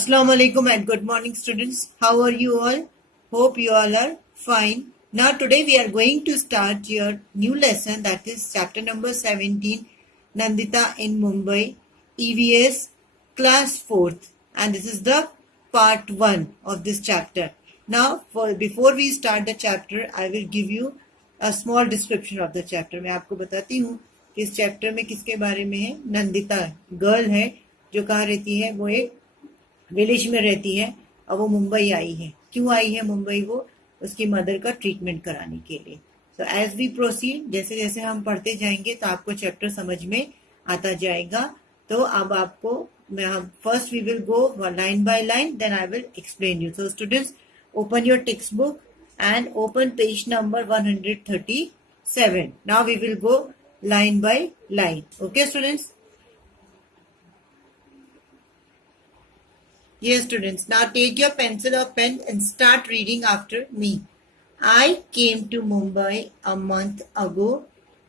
Assalamu alaikum and good morning, students. How are you all? Hope you all are fine. Now today we are going to start your new lesson, that is chapter number 17, Nandita in Mumbai, EVS class 4th, and this is the part 1 of this chapter. Now before we start the chapter, I will give you a small description of the chapter. मैं आपको बताती हूँ कि इस chapter में किसके बारे में है. नंदिता गर्ल है जो कहाँ रहती है, वो एक विलेज में रहती है और वो मुंबई आई है. क्यों आई है मुंबई? वो उसकी मदर का ट्रीटमेंट कराने के लिए. सो एज वी प्रोसीड, जैसे जैसे हम पढ़ते जाएंगे तो आपको चैप्टर समझ में आता जाएगा. तो अब आपको first we will go line by line, then I will explain you. So students, open your textbook and open page number 137. Now we will go line by line. Okay, students? Yes, students. Now take your pencil or pen and start reading after me. I came to Mumbai a month ago.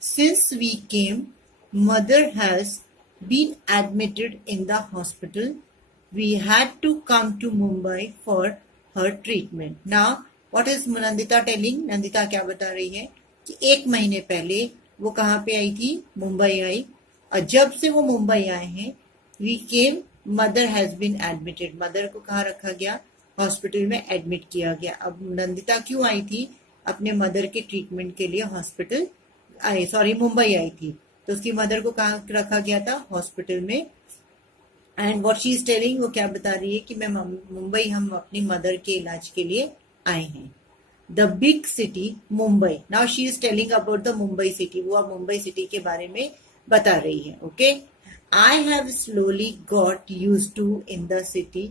Since we came, mother has been admitted in the hospital. We had to come to Mumbai for her treatment. Now, what is Nandita telling? Nandita क्या बता रही है कि 1 महीने पहले वो कहाँ पे आई थी? मुंबई आई. और जब से वो मुंबई आए हैं, we came, mother has been admitted. Mother को कहाँ रखा गया? हॉस्पिटल में एडमिट किया गया. अब नंदिता क्यों आई थी? अपने मदर के ट्रीटमेंट के लिए हॉस्पिटल मुंबई आई थी. तो उसकी मदर को कहाँ रखा गया था? हॉस्पिटल में. And what she is telling, वो क्या बता रही है कि मैं मुंबई, हम अपनी मदर के इलाज के लिए आए हैं. The big city Mumbai. Now she is telling about the Mumbai city. वो अब मुंबई सिटी के बारे में बता रही है. Okay. I have slowly got used to in the city.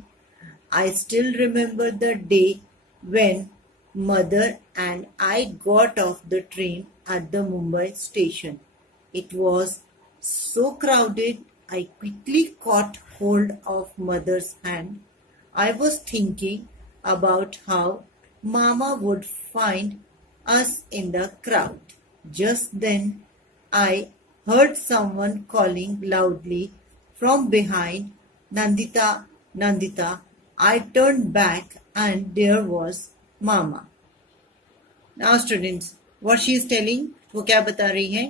I still remember the day when mother and I got off the train at the Mumbai station. It was so crowded, I quickly caught hold of mother's hand. I was thinking about how Mama would find us in the crowd. Just then, I heard someone calling loudly from behind, Nandita, Nandita. I turned back and there was Mama. Now students, what she is telling, वो क्या बता रही है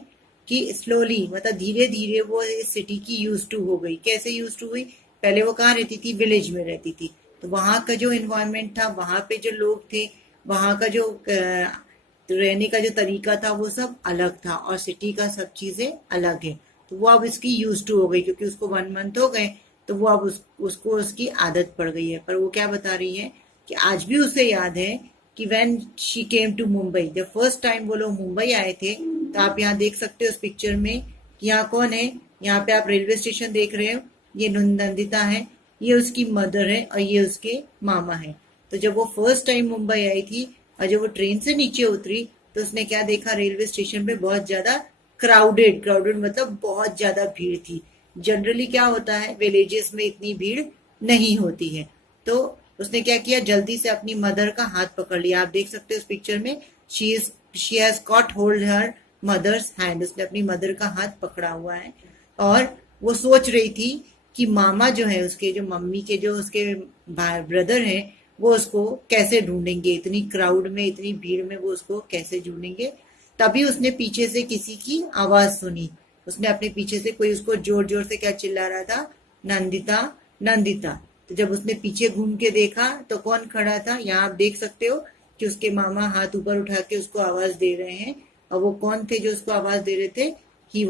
कि slowly, मतलब धीरे धीरे वो इस सिटी की यूज टू हो गई. कैसे यूज टू हुई? पहले वो कहाँ रहती थी? विलेज में रहती थी. तो वहां का जो इन्वायरमेंट था, वहां पे जो लोग थे, वहां का जो रहने का जो तरीका था, वो सब अलग था और सिटी का सब चीजें अलग है. तो वो अब इसकी यूज टू हो गई, क्योंकि उसको 1 मंथ हो गए, तो वो अब उसको उसकी आदत पड़ गई है. पर वो क्या बता रही है कि आज भी उसे याद है कि when she came to Mumbai, जब फर्स्ट टाइम वो लोग मुंबई आए थे. तो आप यहाँ देख सकते हो उस पिक्चर में कि यहाँ कौन है. यहाँ पे आप रेलवे स्टेशन देख रहे हो. ये नंदिता है, ये उसकी मदर है और ये उसके मामा है. तो जब वो फर्स्ट टाइम मुंबई आई थी और जब वो ट्रेन से नीचे उतरी, तो उसने क्या देखा? रेलवे स्टेशन पे बहुत ज्यादा क्राउडेड मतलब बहुत ज्यादा भीड़ थी. जनरली क्या होता है, विलेजेस में इतनी भीड़ नहीं होती है. तो उसने क्या किया? जल्दी से अपनी मदर का हाथ पकड़ लिया. आप देख सकते हो उस पिक्चर में, she has caught hold her mother's hand. उसने अपनी मदर का हाथ पकड़ा हुआ है और वो सोच रही थी कि मामा जो है उसके, जो मम्मी के जो उसके ब्रदर हैं, वो उसको कैसे ढूंढेंगे. इतनी क्राउड में, इतनी भीड़ में वो उसको कैसे ढूंढेंगे. तभी उसने पीछे से किसी की आवाज सुनी. उसने अपने पीछे से कोई उसको जोर जोर से क्या चिल्ला रहा था? नंदिता, नंदिता. तो जब उसने पीछे घूम के देखा तो कौन खड़ा था? यहाँ आप देख सकते हो कि उसके मामा हाथ ऊपर उठा के उसको आवाज दे रहे हैं. और वो कौन थे जो उसको आवाज दे रहे थे? ही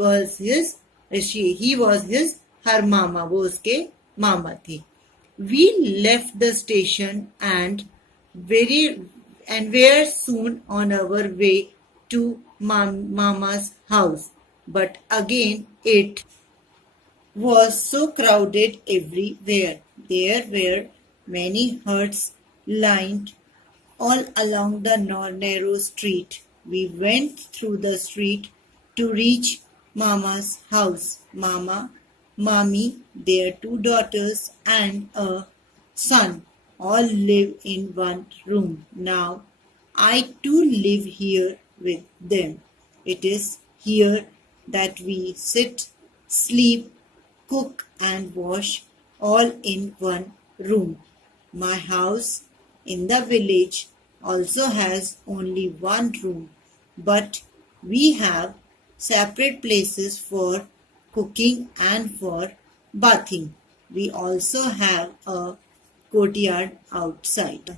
वॉज हिज हर मामा. वो उसके मामा थे. We left the station and were soon on our way to मामा's house. But again it was so crowded everywhere. There were many huts lined all along the narrow street. We went through the street to reach Mama's house. Mama, Mommy, their 2 daughters and a son all live in one room. Now, I too live here with them. It is here that we sit, sleep, cook and wash all in one room. My house in the village also has only one room, but we have separate places for cooking and for bathing. We also have a courtyard outside.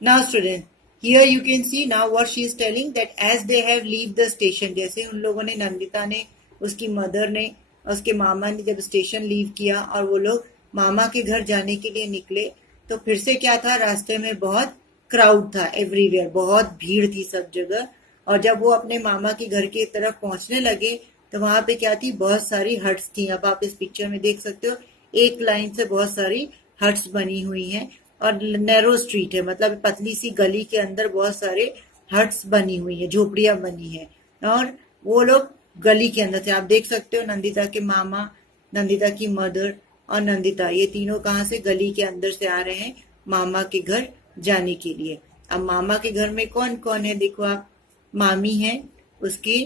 Now student, here you can see now what she is telling, that as they have leave the station, जैसे उन लोगों ने, नंदिता ने, उसकी mother ने, उसके मामा ने जब स्टेशन लीव किया और वो लोग मामा के घर जाने के लिए निकले, तो फिर से क्या था, रास्ते में बहुत क्राउड था, एवरीवेयर बहुत भीड़ थी सब जगह। और जब वो अपने मामा के घर की तरफ पहुंचने लगे तो वहां पे क्या थी, बहुत सारी हट्स थी। अब आप इस पिक्चर में देख सकते हो, एक लाइन से बहुत सारी हट्स बनी हुई हैं और नैरो स्ट्रीट है, मतलब पतली सी गली के अंदर बहुत सारे हट्स बनी हुई है, झोपड़ियां बनी है। और वो लोग गली के अंदर से, आप देख सकते हो, नंदिता के मामा, नंदिता की मदर और नंदिता, ये तीनों कहाँ से, गली के अंदर से आ रहे हैं मामा के घर जाने के लिए। अब मामा के घर में कौन कौन है, देखो आप, मामी है, उसके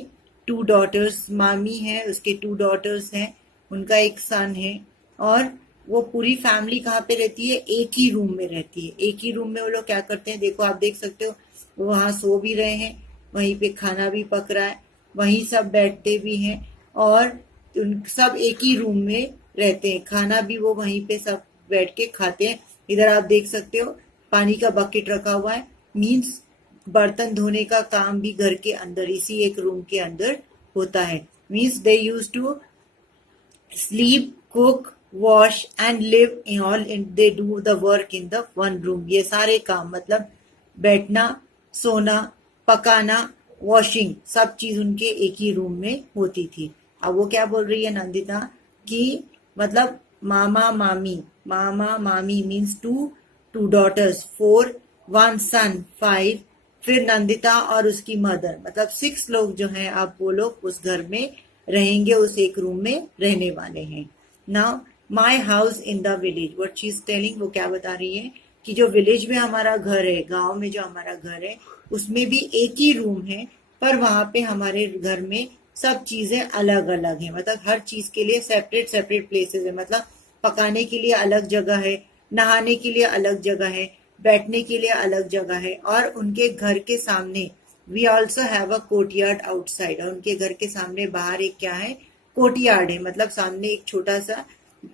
2 डॉटर्स, मामी है, उसके 2 डॉटर्स हैं, उनका एक सन है, और वो पूरी फैमिली कहाँ पे रहती है, एक ही रूम में रहती है। एक ही रूम में वो लोग क्या करते हैं, देखो आप देख सकते हो, वो वहां सो भी रहे हैं, वहीं पे खाना भी पक रहा है, वहीं सब बैठते भी हैं, और सब एक ही रूम में रहते हैं, खाना भी वो वहीं पे सब बैठ के खाते हैं। इधर आप देख सकते हो पानी का बकेट रखा हुआ है, मीन्स बर्तन धोने का काम भी घर के अंदर, इसी एक रूम के अंदर होता है। Means they use to sleep, cook, wash and live in all, they do the work in the one room. ये सारे काम, मतलब बैठना, सोना, पकाना, वॉशिंग, सब चीज उनके एक ही रूम में होती थी। अब वो क्या बोल रही है नंदिता, कि मतलब मामा मामी मीन्स 2 डॉटर्स, 4, 1 सन, 5, फिर नंदिता और उसकी मदर, मतलब 6 लोग जो हैं, आप वो लोग उस घर में रहेंगे, उस एक रूम में रहने वाले हैं। Now my house in the village, what she is telling, वो क्या बता रही है कि जो विलेज में हमारा घर है, गांव में जो हमारा घर है, उसमें भी एक ही रूम है, पर वहां पे हमारे घर में सब चीजें अलग अलग है, मतलब हर चीज के लिए सेपरेट सेपरेट प्लेसेस है, मतलब पकाने के लिए अलग जगह है, नहाने के लिए अलग जगह है, बैठने के लिए अलग जगह है, और उनके घर के सामने we also have a courtyard outside, और उनके घर के सामने बाहर एक क्या है, कोर्टयार्ड है, मतलब सामने एक छोटा सा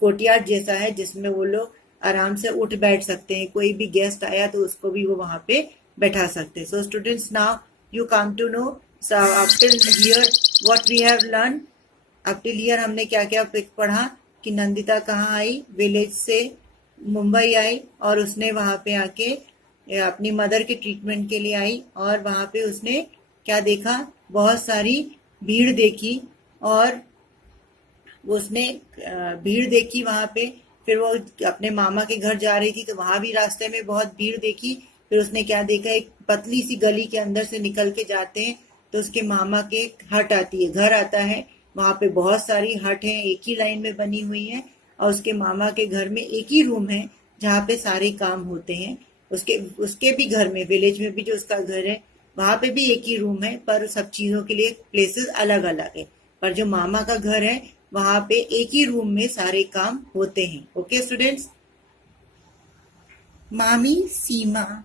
कोर्टयार्ड जैसा है, जिसमें वो लोग आराम से उठ बैठ सकते हैं, कोई भी गेस्ट आया तो उसको भी वो वहां पे बैठा सकते हैं। So students, now you come to know, so up till here what we have learned, up till here हमने क्या क्या पढ़ा, कि नंदिता कहाँ आई, विलेज से मुंबई आई, और उसने वहां पे आके अपनी मदर के ट्रीटमेंट के लिए आई, और वहां पे उसने क्या देखा, बहुत सारी भीड़ देखी, और उसने भीड़ देखी वहां पे। फिर वो अपने मामा के घर जा रही थी तो वहां भी रास्ते में बहुत भीड़ देखी। फिर उसने क्या देखा, एक पतली सी गली के अंदर से निकल के जाते हैं तो उसके मामा के हट आती है, घर आता है, वहां पे बहुत सारी हट हैं, एक ही लाइन में बनी हुई है, और उसके मामा के घर में एक ही रूम है जहाँ पे सारे काम होते हैं। उसके उसके भी घर में, विलेज में भी जो उसका घर है, वहां पे भी एक ही रूम है, पर सब चीजों के लिए प्लेसेस अलग अलग है। पर जो मामा का घर है वहां पे एक ही रूम में सारे काम होते हैं। ओके स्टूडेंट्स, मामी सीमा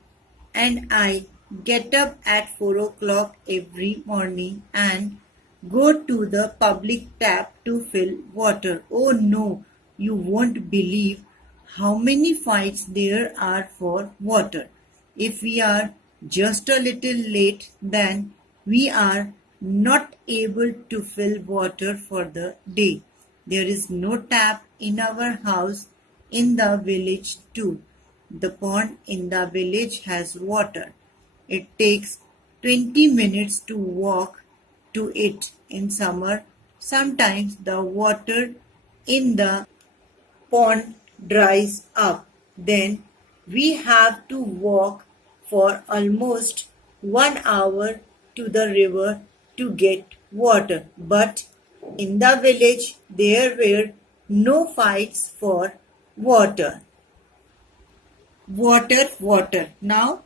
and I get up at 4 o'clock every morning and go to the public tap to fill water. Oh no, you won't believe how many fights there are for water. If we are just a little late, then we are not able to fill water for the day. There is no tap in our house in the village too. The pond in the village has water. It takes 20 minutes to walk to it in summer. Sometimes the water in the pond dries up. Then we have to walk for almost 1 hour to the river to get water. But in the village there were no fights for water. Water. Now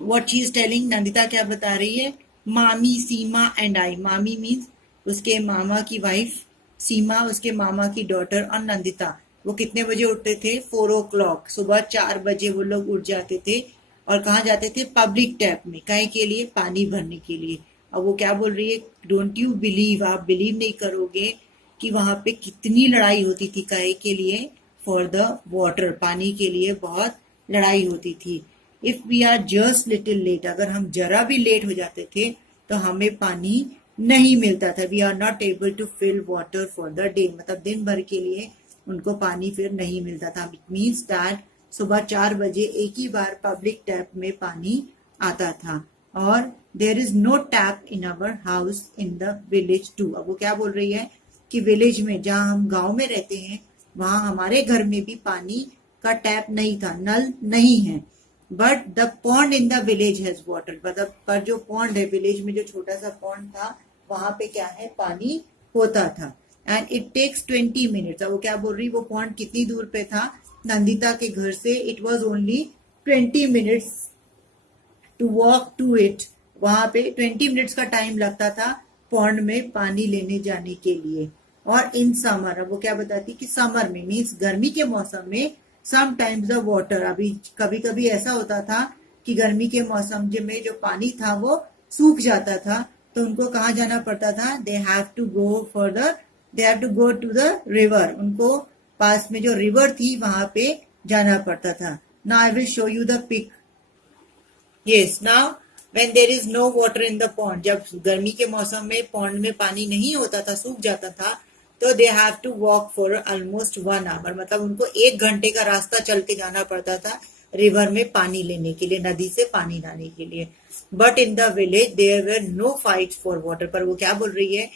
what she is telling, Nandita क्या बता रही है, मामी सीमा and I, मामी means उसके मामा की wife, सीमा उसके मामा की डॉटर, और नंदिता वो कितने बजे उठते थे? 4 o'clock, सुबह 4 बजे वो लोग उठ जाते थे। और कहाँ जाते थे? पब्लिक टैप में। काहे के लिए? पानी भरने के लिए। अब वो क्या बोल रही है? डोंट यू बिलीव, आप बिलीव नहीं करोगे कि वहां पे कितनी लड़ाई होती थी। काहे के लिए? फॉर द वाटर, पानी के लिए बहुत लड़ाई होती थी। If we are just little late, अगर हम जरा भी लेट हो जाते थे तो हमें पानी नहीं मिलता था। We are not able to fill water for the day, मतलब दिन भर के लिए उनको पानी फिर नहीं मिलता था। इट मीन्स दैट सुबह 4 बजे एक ही बार पब्लिक टैप में पानी आता था। और there is no tap in our house in the village too. अब वो क्या बोल रही है कि विलेज में, जहाँ हम गांव में रहते हैं, वहां हमारे घर में भी पानी का टैप नहीं था, नल नहीं है। But the pond in the village has water, मतलब पर जो पॉन्ड है विलेज में, जो छोटा सा पॉन्ड था, वहां पे क्या है? पानी होता था। And it takes 20 minutes. अब वो क्या बोल रही? वो पॉन्ड कितनी दूर पे था नंदिता के घर से? It was only 20 minutes to walk to it. वहां पे 20 मिनट्स का टाइम लगता था पॉन्ड में पानी लेने जाने के लिए। और इन समर, अब वो क्या बताती कि समर में, मीन्स गर्मी के मौसम में, समटाइम्स द वाटर, अभी कभी कभी ऐसा होता था कि गर्मी के मौसम में जो पानी था वो सूख जाता था। तो उनको कहाँ जाना पड़ता था? They have to go to the river. उनको पास में जो रिवर थी वहां पे जाना पड़ता था। Now I will show you the pic. Yes, now when there is no water in the pond, जब गर्मी के मौसम में पॉन्ड में पानी नहीं होता था, सूख जाता था, तो they have to walk for almost 1 hour, मतलब उनको 1 घंटे का रास्ता चल के जाना पड़ता था रिवर में पानी लेने के लिए, नदी से पानी लाने के लिए। But in the village there were no fight for water. पर वो क्या बोल रही है?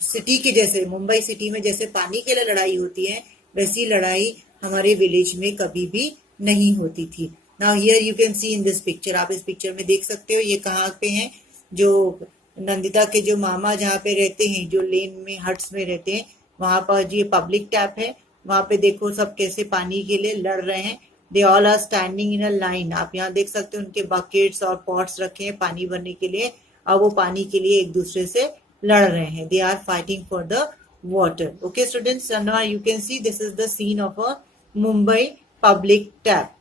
सिटी के जैसे, मुंबई सिटी में जैसे पानी के लिए लड़ाई होती है, वैसी लड़ाई हमारे विलेज में कभी भी नहीं होती थी। Now here you can see in this picture, आप इस पिक्चर में देख सकते हो ये कहाँ पे है? जो नंदिता के जो मामा जहाँ पे रहते हैं, जो लेन में हट्स में रहते हैं, वहां पर ये पब्लिक टैप है। वहां पे देखो सब कैसे पानी के लिए लड़ रहे हैं। They all are standing in a line. आप यहाँ देख सकते हो उनके बकेट्स और पॉट्स रखे हैं पानी भरने के लिए, और वो पानी के लिए एक दूसरे से लड़ रहे हैं। They are fighting for the water. Okay, students, so now you can see this is the scene of a Mumbai public tap.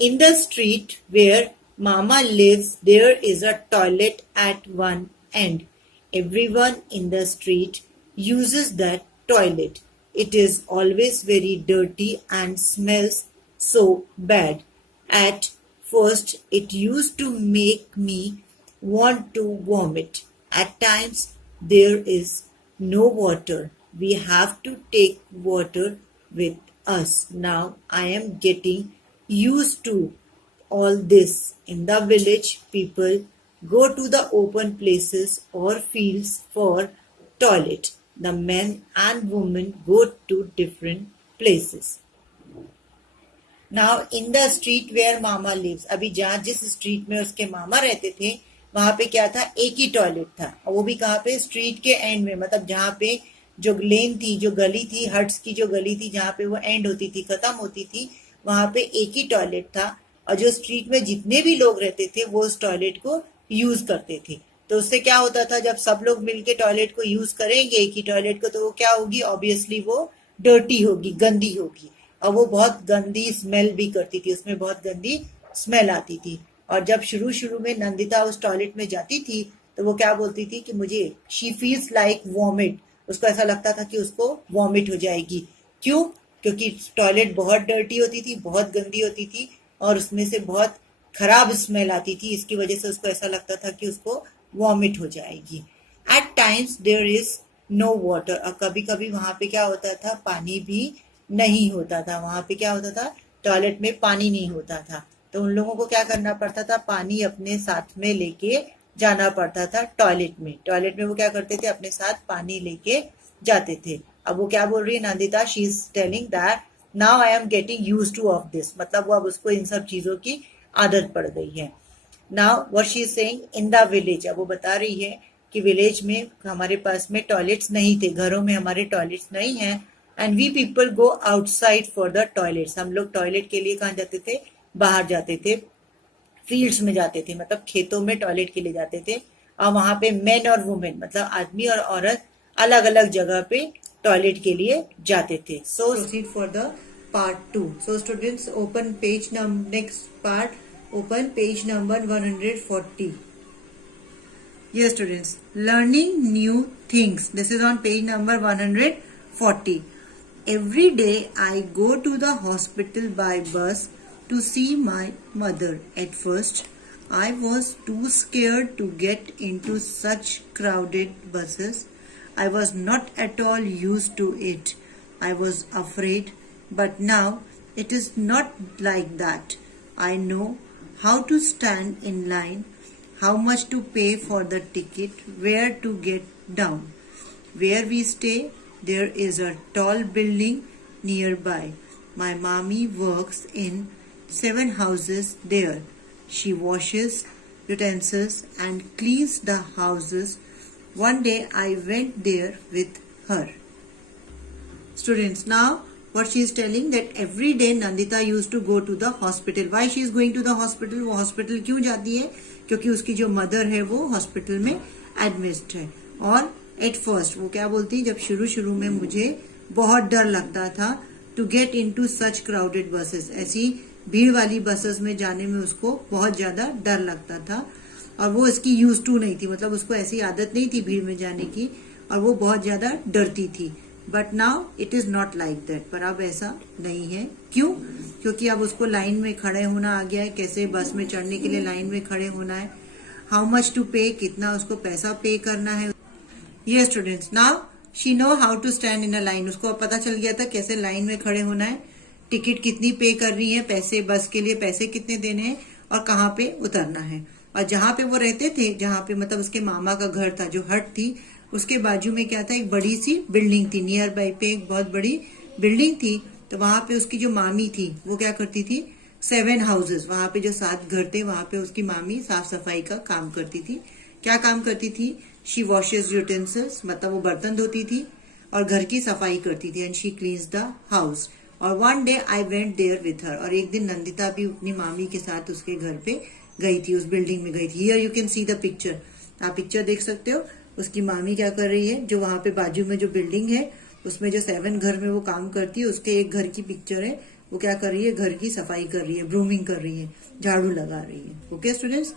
In the street where Mama lives, there is a toilet at one end. Everyone in the street uses that toilet. It is always very dirty and smells so bad. At first, it used to make me want to vomit. At times, there is no water. We have to take water with us. Now I am getting used to all this. In the village, people go to the open places or fields for toilet. The men and women go to different places. Now in the street where Mama lives, अभी जहाँ जिस street में उसके मामा रहते थे, वहां पे क्या था? एक ही टॉयलेट था, और वो भी कहाँ पे? स्ट्रीट के एंड में, मतलब जहाँ पे जो लेन थी, जो गली थी, हट्स की जो गली थी, जहाँ पे वो एंड होती थी, खत्म होती थी, वहां पे एक ही टॉयलेट था। और जो स्ट्रीट में जितने भी लोग रहते थे वो उस टॉयलेट को यूज करते थे। तो उससे क्या होता था? जब सब लोग मिलके टॉयलेट को यूज करेंगे, एक ही टॉयलेट को, तो वो क्या होगी? ऑब्वियसली वो डर्टी होगी, गंदी होगी, और वो बहुत गंदी स्मेल भी करती थी, उसमें बहुत गंदी स्मेल आती थी। और जब शुरू शुरू में नंदिता उस टॉयलेट में जाती थी तो वो क्या बोलती थी कि मुझे, शी फील्स लाइक वॉमिट, उसको ऐसा लगता था कि उसको वॉमिट हो जाएगी। क्यों? क्योंकि टॉयलेट बहुत डर्टी होती थी, बहुत गंदी होती थी, और उसमें से बहुत खराब स्मेल आती थी। इसकी वजह से उसको ऐसा लगता था कि उसको वॉमिट हो जाएगी। At times there is no water, और कभी कभी वहां पे क्या होता था? पानी भी नहीं होता था। वहां पे क्या होता था? टॉयलेट में पानी नहीं होता था, तो उन लोगों को क्या करना पड़ता था? पानी अपने साथ में लेके जाना पड़ता था टॉयलेट में। टॉयलेट में वो क्या करते थे? अपने साथ पानी लेके जाते थे। अब वो क्या बोल रही है Nandita? She is telling that now I am getting use two of this, मतलब वो अब उसको इन सब चीजों की आदत पड़ गई है। Now what she is saying in the village, अब वो बता रही है कि विलेज में हमारे पास में टॉयलेट्स नहीं थे, घरों में हमारे टॉयलेट्स नहीं है। And we people go outside for the toilets, हम लोग टॉयलेट के लिए कहाँ जाते थे? बाहर जाते थे, फील्ड्स में जाते थे, मतलब खेतों में टॉयलेट के लिए जाते थे। और वहां पे मेन और वुमेन, मतलब आदमी और औरत, अलग अलग जगह पे टॉयलेट के लिए जाते थे. So proceed for the part 2. So students, open page next part, open page number 140. Yes students, learning new things. This is on page number 140. Every day I go to the hospital by bus to see my mother. At first I was too scared to get into such crowded buses. I was not at all used to it. I was afraid, but now it is not like that. I know how to stand in line, how much to pay for the ticket, where to get down. Where we stay, there is a tall building nearby. My mommy works in 7 houses there. She washes utensils and cleans the houses. One day I went there with her. Students, now what she is telling that every day Nandita used to go to the hospital. Why she is going to the hospital? वो hospital क्यों जाती है? क्योंकि उसकी जो mother है वो hospital में एडमिट है. और एट फर्स्ट वो क्या बोलती, जब शुरू में मुझे बहुत डर लगता था to get into such crowded buses, ऐसी भीड़ वाली बसेस में जाने में उसको बहुत ज्यादा डर लगता था. और वो इसकी यूज टू नहीं थी, मतलब उसको ऐसी आदत नहीं थी भीड़ में जाने की, और वो बहुत ज्यादा डरती थी. But now it is not like that. पर अब ऐसा नहीं है. क्यों? क्योंकि अब उसको लाइन में खड़े होना आ गया है. कैसे बस में चढ़ने के लिए लाइन में खड़े होना है. हाउ मच टू पे, कितना उसको पैसा पे करना है. ये students, now she know how to stand in a line. उसको अब पता चल गया था कैसे लाइन में खड़े होना है, टिकट कितनी पे कर रही है, पैसे बस के लिए पैसे कितने देने हैं, और कहाँ पे उतरना है. और जहाँ पे वो रहते थे, जहाँ पे मतलब उसके मामा का घर था, जो हट थी, उसके बाजू में क्या था, एक बड़ी सी बिल्डिंग थी. नियर बाई पे एक बहुत बड़ी बिल्डिंग थी. तो वहां पे उसकी जो मामी थी वो क्या करती थी, 7 हाउसेस, वहां पे जो 7 घर थे वहां पे उसकी मामी साफ सफाई का काम करती थी. क्या काम करती थी? शी वॉशेज यूटेंसिल्स, मतलब वो बर्तन धोती थी और घर की सफाई करती थी. And she cleans the house. और one day I went there with her. और एक दिन नंदिता भी अपनी मामी के साथ उसके घर पे गई थी, उस बिल्डिंग में गई थी. Here you can see the picture. आप पिक्चर देख सकते हो. उसकी मामी क्या कर रही है, जो वहां पे बाजू में जो बिल्डिंग है उसमें जो 7 घर में वो काम करती है, उसके एक घर की पिक्चर है. वो क्या कर रही है, घर की सफाई कर रही है, ब्रूमिंग कर रही है, झाड़ू लगा रही है. Okay students,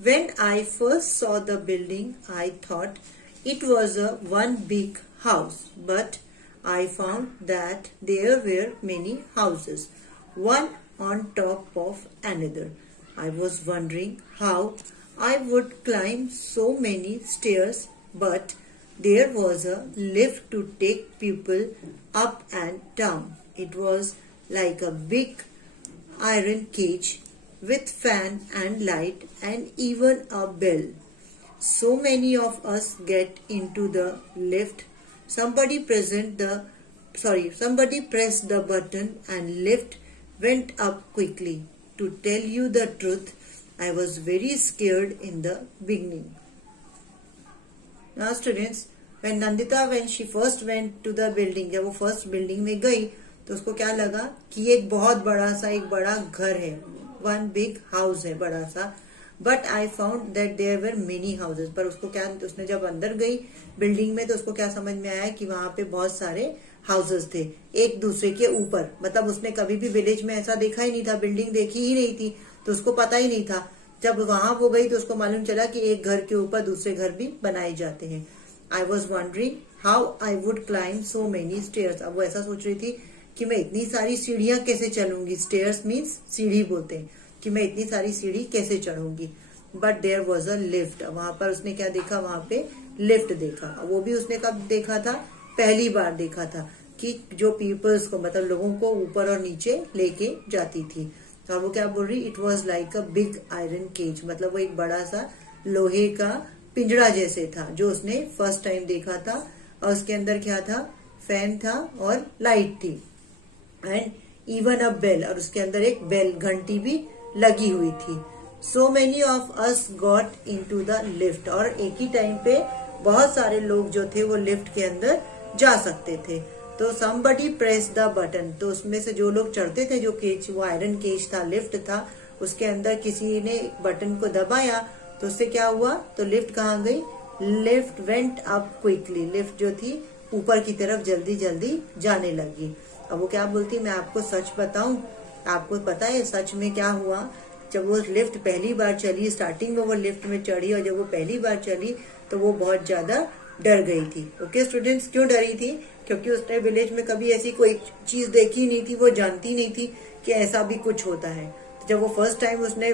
when I first saw the building I thought it was a one big house, but I found that there were many houses, one on top of another. I was wondering how I would climb so many stairs, but there was a lift to take people up and down. It was like a big iron cage with fan and light and even a bell. So many of us get into the lift. Somebody pressed the button and lift went up quickly. To tell you the truth, I was very scared in the beginning. Now students, when she first went to the building, जब वो first building में गई तो उसको क्या लगा कि एक बहुत एक बड़ा घर है, one big house है बड़ा सा. But I found that there were many houses. पर उसने जब अंदर गई बिल्डिंग में तो उसको क्या समझ में आया कि वहां पे बहुत सारे हाउसेस थे एक दूसरे के ऊपर. मतलब उसने कभी भी विलेज में ऐसा देखा ही नहीं था, बिल्डिंग देखी ही नहीं थी, तो उसको पता ही नहीं था. जब वहां वो गई तो उसको मालूम चला कि एक घर के ऊपर दूसरे घर भी बनाए जाते हैं. I was wondering how I would climb so many stairs. अब वो ऐसा सोच रही थी कि मैं इतनी सारी सीढ़ियां कैसे चलूंगी. स्टेयर्स मीन्स सीढ़ी बोलते हैं, कि मैं इतनी सारी सीढ़ी कैसे चढ़ूंगी. But there was a lift. वहां पर उसने क्या देखा, वहां पे लिफ्ट देखा. वो भी उसने कब देखा था, पहली बार देखा था, कि जो पीपल्स को मतलब लोगों को ऊपर और नीचे लेके जाती थी. तो वो क्या बोल रही, it was like a big iron cage, मतलब वो एक बड़ा सा लोहे का पिंजड़ा जैसे था जो उसने फर्स्ट टाइम देखा था. और उसके अंदर क्या था, फैन था और लाइट थी, एंड इवन अ बेल, और उसके अंदर एक बेल घंटी भी लगी हुई थी. So many of us got into the lift. और एक ही टाइम पे बहुत सारे लोग जो थे वो लिफ्ट के अंदर जा सकते थे. तो somebody press the button. तो उसमें से जो लोग चढ़ते थे, जो केज, वो आयरन केज था, लिफ्ट था, उसके अंदर किसी ने बटन को दबाया तो उससे क्या हुआ, तो लिफ्ट कहाँ गई, lift went up quickly. Lift जो थी ऊपर की तरफ जल्दी जल्दी जाने लगी। अब वो क्या बोलती, मैं आपको सच बताऊं, आपको पता है सच में क्या हुआ? जब वो लिफ्ट पहली बार चली, स्टार्टिंग में वो लिफ्ट में चढ़ी और जब वो पहली बार चली तो वो बहुत ज्यादा डर गई थी। ओके स्टूडेंट्स, क्यों डरी थी? क्योंकि उसने विलेज में कभी ऐसी कोई चीज देखी नहीं थी, वो जानती नहीं थी कि ऐसा भी कुछ होता है। तो जब वो फर्स्ट टाइम उसने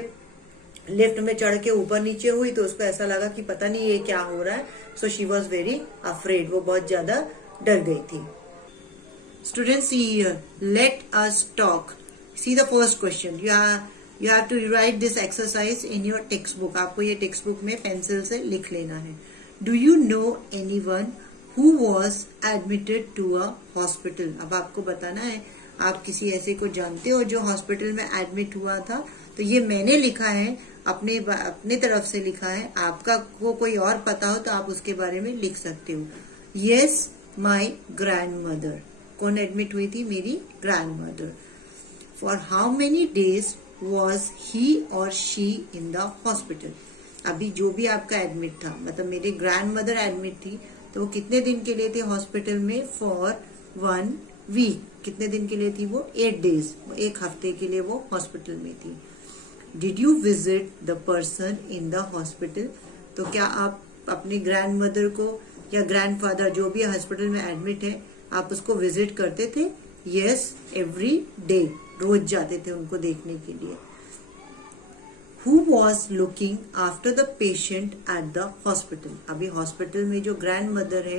लिफ्ट में चढ़ के ऊपर नीचे हुई तो उसको ऐसा लगा कि पता नहीं ये क्या हो रहा है। So she was very afraid, वो बहुत ज्यादा डर गई थी। Students, see here. Let us talk. See the first question. You have to write this exercise in your textbook. आपको ये टेक्स्ट में पेंसिल से लिख लेना है। Do you know anyone who was admitted to a hospital? अब आपको बताना है आप किसी ऐसे को जानते हो जो हॉस्पिटल में एडमिट हुआ था। तो ये मैंने लिखा है, अपने तरफ से लिखा है। आपका को कोई और पता हो तो आप उसके बारे में लिख सकते हो। Yes, my grandmother. कौन एडमिट हुई थी? मेरी grandmother. For how many days was he और शी इन द हॉस्पिटल? अभी जो भी आपका एडमिट था, मतलब मेरी ग्रैंडमदर एडमिट थी, तो वो कितने दिन के लिए थी हॉस्पिटल में? For 1 week. कितने दिन के लिए थी वो? 8 डेज, 1 हफ्ते के लिए वो हॉस्पिटल में थी। Did you visit the person in the hospital? तो क्या आप अपनी ग्रैंडमदर को या ग्रैंडफादर जो भी हॉस्पिटल में एडमिट है, आप उसको विजिट करते थे? यस, एवरी डे, रोज जाते थे उनको देखने के लिए। Who was looking after the patient at the hospital? अभी हॉस्पिटल में जो ग्रैंड मदर है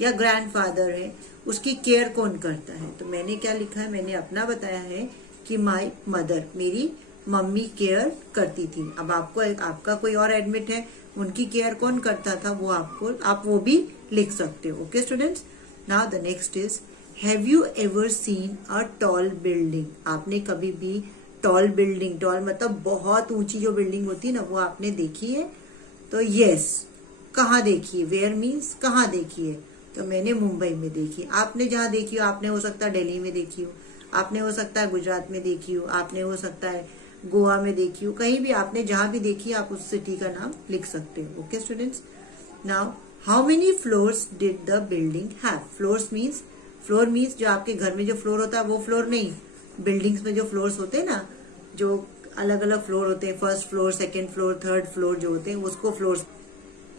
या ग्रैंड फादर है, उसकी केयर कौन करता है? तो मैंने क्या लिखा है, मैंने अपना बताया है कि माई मदर, मेरी मम्मी केयर करती थी। अब आपका कोई और एडमिट है, उनकी केयर कौन करता था, वो आप वो भी लिख सकते हो। Okay students, Now the next is, have you ever seen a tall building? आपने कभी भी tall building, tall मतलब बहुत ऊंची जो बिल्डिंग होती है ना, वो आपने देखी है? तो yes, कहाँ देखी है? Where means कहाँ देखी है? तो मैंने मुंबई में देखी। आपने जहाँ देखी हो, आपने हो सकता है दिल्ली में देखी हो, आपने हो सकता है गुजरात में देखी हो, आपने हो सकता है गोवा में देखी हो, कहीं भी आपने जहाँ भी देखी आप उस सिटी का नाम लिख सकते हो। Okay students, now how many floors did the building have? Floor means जो आपके घर में जो फ्लोर होता है वो फ्लोर नहीं, बिल्डिंग्स में जो फ्लोर्स होते हैं ना, जो अलग अलग फ्लोर होते हैं, first floor, second floor, third floor जो होते हैं, उसको floors.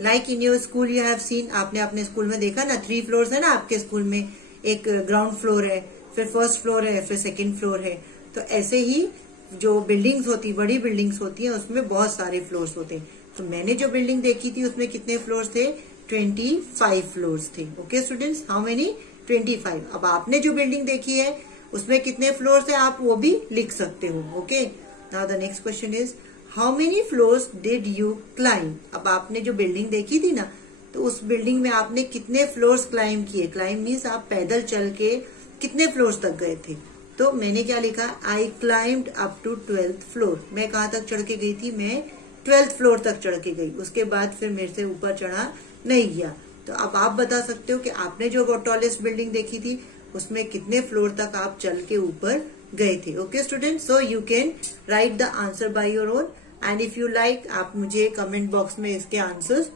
Like in your school you have seen, आपने अपने स्कूल में देखा ना, 3 फ्लोर्स है ना आपके स्कूल में। एक ग्राउंड फ्लोर है, फिर फर्स्ट फ्लोर है, फिर सेकेंड फ्लोर है। तो ऐसे ही जो बिल्डिंग्स होती, बड़ी बिल्डिंग्स होती है, उसमें बहुत सारे फ्लोर्स होते हैं। तो मैंने जो बिल्डिंग देखी थी उसमें कितने फ्लोर्स थे? 25 फ्लोर्स थे। Okay students, how many? 25। अब आपने जो बिल्डिंग देखी है उसमें कितने फ्लोर्स है, आप वो भी लिख सकते हो। Okay, now the next question is, how many floors did you climb? अब आपने जो बिल्डिंग देखी थी ना, तो उस बिल्डिंग में आपने कितने फ्लोर्स क्लाइंब किए? क्लाइंब मीन्स आप पैदल चल के कितने फ्लोर्स तक गए थे? तो मैंने क्या लिखा? I climbed up to 12th floor. मैं कहाँ तक चढ़ के गई थी? मैं 12th फ्लोर तक चढ़ के गई। उसके बाद फिर मेरे से ऊपर चढ़ा नहीं गया। तो अब आप बता सकते हो कि आपने जो टॉलेस्ट बिल्डिंग देखी थी उसमें कितने फ्लोर तक आप चल के ऊपर गए थे। Okay student, so you can write the answer by your own, and if you like आप मुझे कमेंट बॉक्स में इसके आंसर्स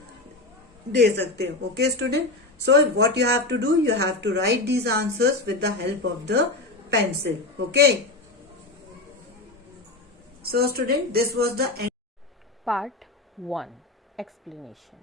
दे सकते हो। Okay student, so what you have to do, you have to write these answers with the help of the pencil. Okay, so student, this was the end. Part 1 Explanation.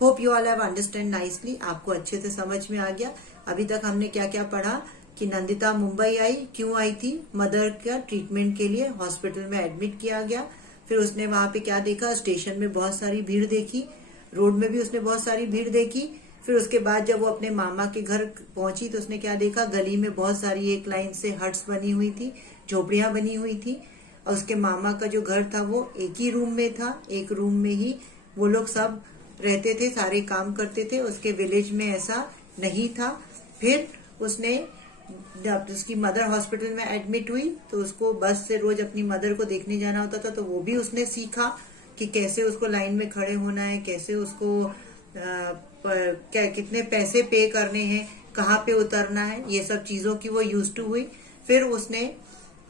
Hope you all have understand nicely. आपको अच्छे से समझ में आ गया। अभी तक हमने क्या क्या पढ़ा कि नंदिता मुंबई आई, क्यों आई थी? मदर का ट्रीटमेंट के लिए हॉस्पिटल में एडमिट किया गया। फिर उसने वहां पे क्या देखा? स्टेशन में बहुत सारी भीड़ देखी, रोड में भी उसने बहुत सारी भीड़ देखी। फिर उसके बाद जब वो अपने मामा के घर पहुंची तो उसने क्या देखा? गली में बहुत सारी एक लाइन से हट्स बनी हुई थी, झोपड़ियां बनी हुई थी, और उसके मामा का जो घर था वो एक ही रूम में था। एक रूम में ही वो लोग सब रहते थे, सारे काम करते थे। उसके विलेज में ऐसा नहीं था। फिर उसने जब उसकी मदर हॉस्पिटल में एडमिट हुई तो उसको बस से रोज अपनी मदर को देखने जाना होता था, तो वो भी उसने सीखा कि कैसे उसको लाइन में खड़े होना है, कैसे उसको क्या कितने पैसे पे करने हैं, कहाँ पे उतरना है, ये सब चीजों की वो यूज टू हुई। फिर उसने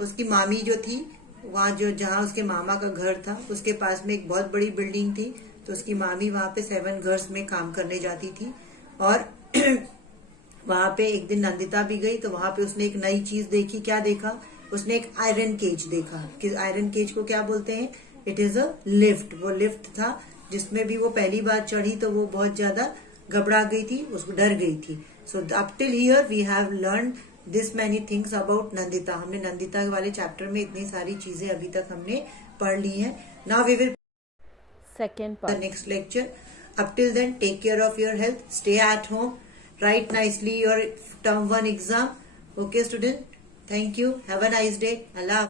उसकी मामी जो थी वहाँ, जो जहाँ उसके मामा का घर था उसके पास में एक बहुत बड़ी बिल्डिंग थी, तो उसकी मामी वहाँ पे 7 गर्ल्स में काम करने जाती थी। और वहां पे एक दिन नंदिता भी गई तो वहां पे उसने एक नई चीज देखी। क्या देखा? उसने एक आयरन केज देखा। कि आयरन केज को क्या बोलते हैं? It is a lift. वो लिफ्ट था जिसमें भी वो पहली बार चढ़ी तो वो बहुत ज्यादा घबरा गई थी, उसको डर गई थी। So up till here we have learn this many things about Nandita. हमने नंदिता वाले चैप्टर में इतनी सारी चीजें अभी तक हमने पढ़ ली हैं। Now we will Second the part. next lecture. Up till then, take care of your health. Stay at home. Write nicely your term 1 exam. Okay, student. Thank you. Have a nice day. Allah.